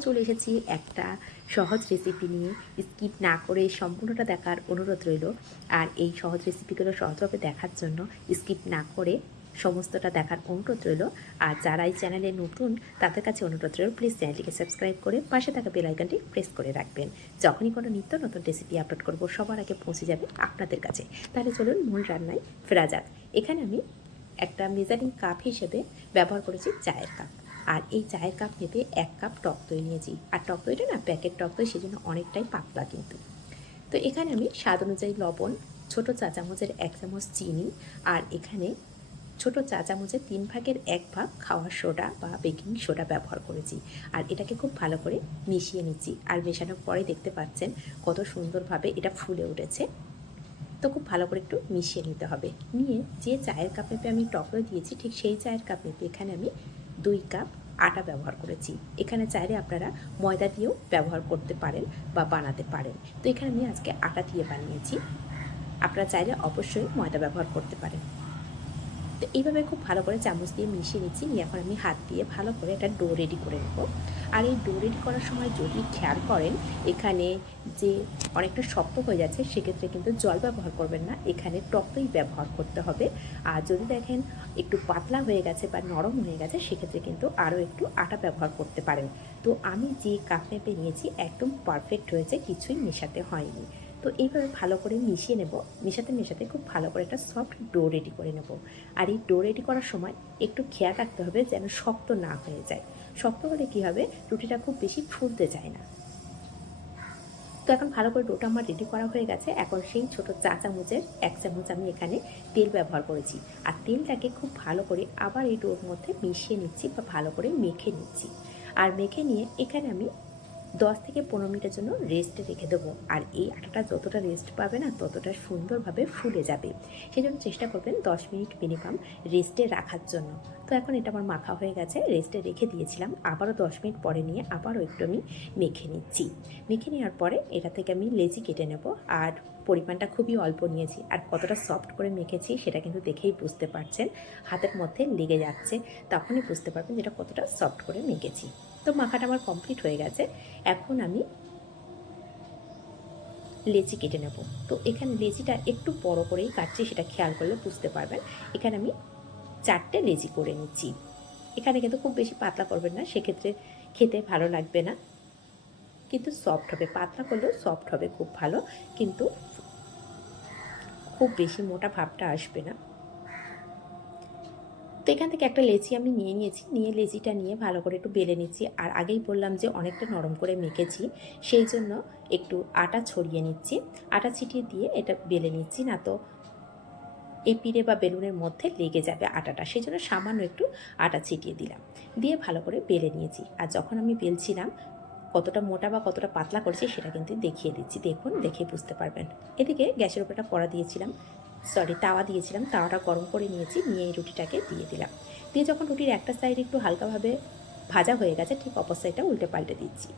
চলে এসেছি একটা সহজ রেসিপি নিয়ে। স্কিপ না করে সম্পূর্ণটা দেখার অনুরোধ রইল। আর এই সহজ রেসিপিগুলো সহজভাবে দেখার জন্য স্কিপ না করে সমস্তটা দেখার অনুরোধ রইল। আর যারা এই চ্যানেলে নতুন, তাদের কাছে অনুরোধ রইল প্লিজ চ্যানেলটিকে সাবস্ক্রাইব করে পাশে থাকা বেল আইকনটি প্রেস করে রাখবেন। যখনই কোনো নিত্য নতুন রেসিপি আপলোড করব, সবার আগে পৌঁছে যাবে আপনাদের কাছে। তাহলে চলুন মূল রান্নায় ফেরা যাক। এখানে আমি একটা মেজারিং কাপ হিসেবে ব্যবহার করেছি চায়ের কাপ আর এই চায়ের কাপ মেপে এক কাপ টক দই নিয়েছি। আর টক দইটা না প্যাকেট টক দই, সেজন্য অনেকটাই পাতলা কিন্তু। তো এখানে আমি স্বাদ অনুযায়ী লবণ, ছোটো চা চামচের এক চামচ চিনি আর এখানে ছোটো চা চামচের তিন ভাগের এক ভাগ খাওয়ার সোডা বা বেকিং সোডা ব্যবহার করেছি। আর এটাকে খুব ভালো করে মিশিয়ে নিচ্ছি। আর মেশানোর পরে দেখতে পাচ্ছেন কত সুন্দরভাবে এটা ফুলে উঠেছে। তো খুব ভালো করে একটু মিশিয়ে নিতে হবে। নিয়ে যে চায়ের কাপ মেপে আমি টক দই দিয়েছি, ঠিক সেই চায়ের কাপ মেপে এখানে আমি দুই কাপ আটা ব্যবহার করেছি। এখানে চাইলে আপনারা ময়দা দিয়েও ব্যবহার করতে পারেন বা বানাতে পারেন। তো এখানে আমি আজকে আটা দিয়ে বানিয়েছি। আপনারা চাইলে অবশ্যই ময়দা ব্যবহার করতে পারেন। তো এইভাবে খুব ভালো করে চামচ দিয়ে মিশিয়ে নিচ্ছি। নিয়ে এখন আমি হাত দিয়ে ভালো করে একটা ডো রেডি করে নেব। আর এই ডো রেডি করার সময় যদি খেয়াল করেন, এখানে যে অনেকটা শক্ত হয়ে যাচ্ছে, সেক্ষেত্রে কিন্তু জল ব্যবহার করবেন না। এখানে টকই ব্যবহার করতে হবে। আর যদি দেখেন একটু পাতলা হয়ে গেছে বা নরম হয়ে গেছে, সেক্ষেত্রে কিন্তু আরও একটু আটা ব্যবহার করতে পারেন। তো আমি যে কাপ নিয়েছি, একদম পারফেক্ট হয়েছে, কিছুই মেশাতে হয়নি। তো এইভাবে ভালো করে মিশিয়ে নেব। মেশাতে মেশাতে খুব ভালো করে একটা সফট ডো রেডি করে নেব। আর এই ডো রেডি করার সময় একটু খেয়াল রাখতে হবে যেন শক্ত না হয়ে যায়। শক্ত হলে কী হবে? রুটিটা খুব বেশি ফুলতে চায় না। তো এখন ভালো করে ডোটা আমার রেডি করা হয়ে গেছে। এখন সেই ছোট চা চামচের এক চামচ আমি এখানে তেল ব্যবহার করেছি। আর তেলটাকে খুব ভালো করে আবার এই ডোর মধ্যে মিশিয়ে নিচ্ছি বা ভালো করে মেখে নিচ্ছি। আর মেখে নিয়ে এখানে আমি দশ থেকে পনেরো মিনিটের জন্য রেস্টে রেখে দেবো। আর এই আটাটা যতটা রেস্ট পাবে না, ততটা সুন্দরভাবে ফুলে যাবে। সেই জন্য চেষ্টা করবেন দশ মিনিট মিনিমাম রেস্টে রাখার জন্য। তো এখন এটা আমার মাখা হয়ে গেছে রেস্টে রেখে দিয়েছিলাম। আবারও দশ মিনিট পরে নিয়ে আবারও একটু আমি মেখে নিচ্ছি। মেখে নেওয়ার পরে এটা থেকে আমি লেচি কেটে নেব। আর পরিমাণটা খুবই অল্প নিয়েছি। আর কতটা সফট করে মেখেছি সেটা কিন্তু দেখেই বুঝতে পারছেন। হাতের মধ্যে লেগে যাচ্ছে। তখনই বুঝতে পারবেন যেটা কতটা সফট করে মেখেছি। তো মাখাটা আমার কমপ্লিট হয়ে গেছে। এখন আমি লেচি কেটে নেব। তো এখানে লেচিটা একটু বড় করেই কাটছি, সেটা খেয়াল করলে বুঝতে পারবেন। এখানে আমি চারটে লেচি করে নিচ্ছি। এখানে কিন্তু খুব বেশি পাতলা করবেন না, সেক্ষেত্রে খেতে ভালো লাগবে না। কিন্তু সফট হবে। পাতলা করলেও সফট হবে, খুব ভালো। কিন্তু খুব বেশি মোটা ভাবটা আসবে না। তো এখান থেকে একটা লেচি আমি নিয়ে নিয়েছি। নিয়ে লেচিটা নিয়ে ভালো করে একটু বেলে নিচ্ছি। আর আগেই বললাম যে অনেকটা নরম করে মেখেছি। সেই জন্য একটু আটা ছড়িয়ে নিচ্ছি। আটা ছিটিয়ে দিয়ে এটা বেলে নিচ্ছি না তো এই পিড়ে বা বেলুনের মধ্যে লেগে যাবে আটাটা। সেই জন্য সামান্য একটু আটা ছিটিয়ে দিলাম। দিয়ে ভালো করে বেলে নিয়েছি। আর যখন আমি বেলছিলাম, কতটা মোটা বা কতটা পাতলা করেছি সেটা কিন্তু দেখিয়ে দিচ্ছি। দেখুন, দেখে বুঝতে পারবেন। এদিকে গ্যাসের উপরটা কড়া দিয়েছিলাম। সরি তাওয়া দিয়েছিলাম, তাওয়াটা গরম করে নিয়েছি, নিয়ে এই রুটিটাকে দিয়ে দিলাম। দিয়ে যখন রুটির একটা সাইড একটু হালকাভাবে ভাজা হয়ে গেছে, ঠিক অপর সাইডটা উল্টে পাল্টে দিচ্ছি।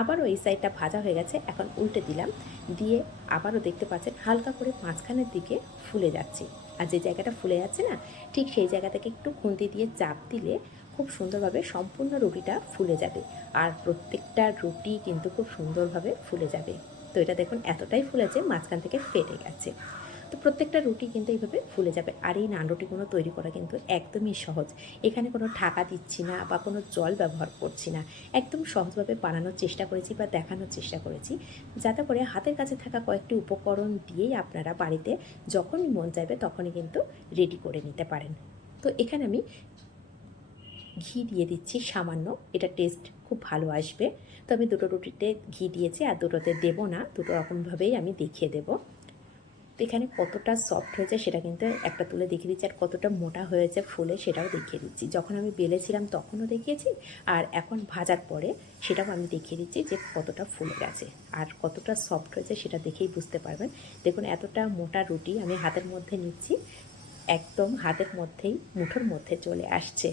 আবারও এই সাইডটা ভাজা হয়ে গেছে, এখন উল্টে দিলাম। দিয়ে আবারও দেখতে পাচ্ছেন, হালকা করে মাঝখানের দিকে ফুলে যাচ্ছে। আর যে জায়গাটা ফুলে যাচ্ছে না, ঠিক সেই জায়গা থেকে একটু খুন্তি দিয়ে চাপ দিলে খুব সুন্দরভাবে সম্পূর্ণ রুটিটা ফুলে যাবে। আর প্রত্যেকটা রুটি কিন্তু খুব সুন্দরভাবে ফুলে যাবে। তো এটা দেখুন, এতটাই ফুলেছে, মাঝখান থেকে ফেটে গেছে। তো প্রত্যেকটা রুটি কিন্তু এইভাবে ফুলে যাবে। আর এই নান রুটিগুলো তৈরি করা কিন্তু একদমই সহজ। এখানে কোনো ঢাকা দিচ্ছি না বা কোনো জল ব্যবহার করছি না। একদম সহজভাবে বানানোর চেষ্টা করেছি বা দেখানোর চেষ্টা করেছি। যাতে করে হাতের কাছে থাকা কয়েকটি উপকরণ দিয়েই আপনারা বাড়িতে যখনই মন চাইবে তখনই কিন্তু রেডি করে নিতে পারেন। তো এখানে আমি ঘি দিয়ে দিচ্ছি সামান্য। এটা টেস্ট খুব ভালো আসবে। তো আমি দুটো রুটিতে ঘি দিয়েছি আর দুটোতে দেবো না। দুটো রকমভাবেই আমি দেখিয়ে দেবো। তো এখানে কতটা সফট হয়েছে সেটা কিন্তু একটা তুলে দেখিয়ে দিচ্ছি, আর কতটা মোটা হয়েছে ফুলে সেটাও দেখিয়ে দিচ্ছি। যখন আমি বেলেছিলাম তখনও দেখিয়েছি, আর এখন ভাজার পরে সেটাও আমি দেখিয়ে দিচ্ছি যে কতটা ফুলে গেছে আর কতটা সফট হয়েছে সেটা দেখেই বুঝতে পারবেন। দেখুন এতটা মোটা রুটি আমি হাতের মধ্যে নিচ্ছি, একদম হাতের মধ্যেই, মুঠোর মধ্যে চলে আসছে।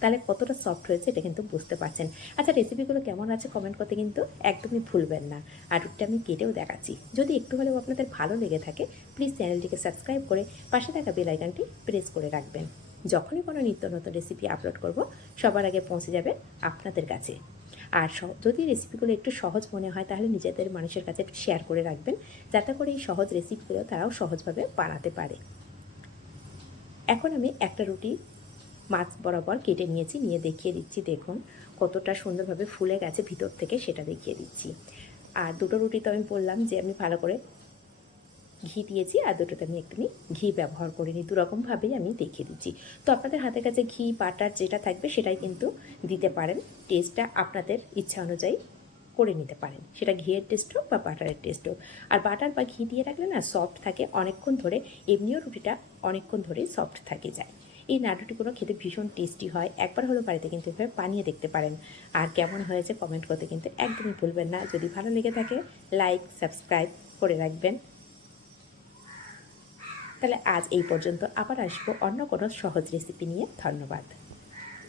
তাহলে কতটা সফট হয়েছে এটা কিন্তু বুঝতে পারছেন। আচ্ছা রেসিপিগুলো কেমন আছে কমেন্ট করতে কিন্তু একদমই ভুলবেন না। আর রুটিটা আমি কেটেও দেখাচ্ছি। যদি একটু হলেও আপনাদের ভালো লেগে থাকে প্লিজ চ্যানেলটিকে সাবস্ক্রাইব করে পাশে থাকা বেল আইকনটি প্রেস করে রাখবেন। যখনই কোনো নিত্য নতুন রেসিপি আপলোড করব, সবার আগে পৌঁছে যাবে আপনাদের কাছে। আর যদি রেসিপিগুলো একটু সহজ মনে হয়, তাহলে নিজেদের মানুষের কাছে একটু শেয়ার করে রাখবেন, যাতে করে এই সহজ রেসিপিগুলো তারাও সহজভাবে বানাতে পারে। এখন আমি একটা রুটি মাছ বরাবর কেটে নিয়েছি, নিয়ে দেখিয়ে দিচ্ছি, দেখুন কতটা সুন্দরভাবে ফুলে গেছে ভিতর থেকে, সেটা দেখিয়ে দিচ্ছি। আর দুটো রুটি তো আমি বললাম যে আমি ভালো করে ঘি দিয়েছি, আর দুটোতে আমি একটুখানি ঘি ব্যবহার করিনি, দুরকমভাবেই আমি দেখিয়ে দিচ্ছি। তো আপনাদের হাতের কাছে ঘি, বাটার যেটা থাকবে সেটাই কিন্তু দিতে পারেন, টেস্টটা আপনাদের ইচ্ছা অনুযায়ী করে নিতে পারেন। সেটা ঘিয়ের টেস্ট হোক বা বাটারের টেস্ট হোক। আর বাটার বা ঘি দিয়ে রাখলে না সফট থাকে, অনেকক্ষণ ধরে, এমনিও রুটিটা অনেকক্ষণ ধরে সফট থাকে যায়। এই নাটুটি কোনো খেতে ভীষণ টেস্টি হয়। একবার হলো বাড়িতে কিন্তু এভাবে বানিয়ে দেখতে পারেন। আর কেমন হয়েছে কমেন্ট করতে কিন্তু একদমই ভুলবেন না। যদি ভালো লেগে থাকে লাইক সাবস্ক্রাইব করে রাখবেন। তাহলে আজ এই পর্যন্ত আবার আসব অন্য কোনো সহজ রেসিপি নিয়ে। ধন্যবাদ।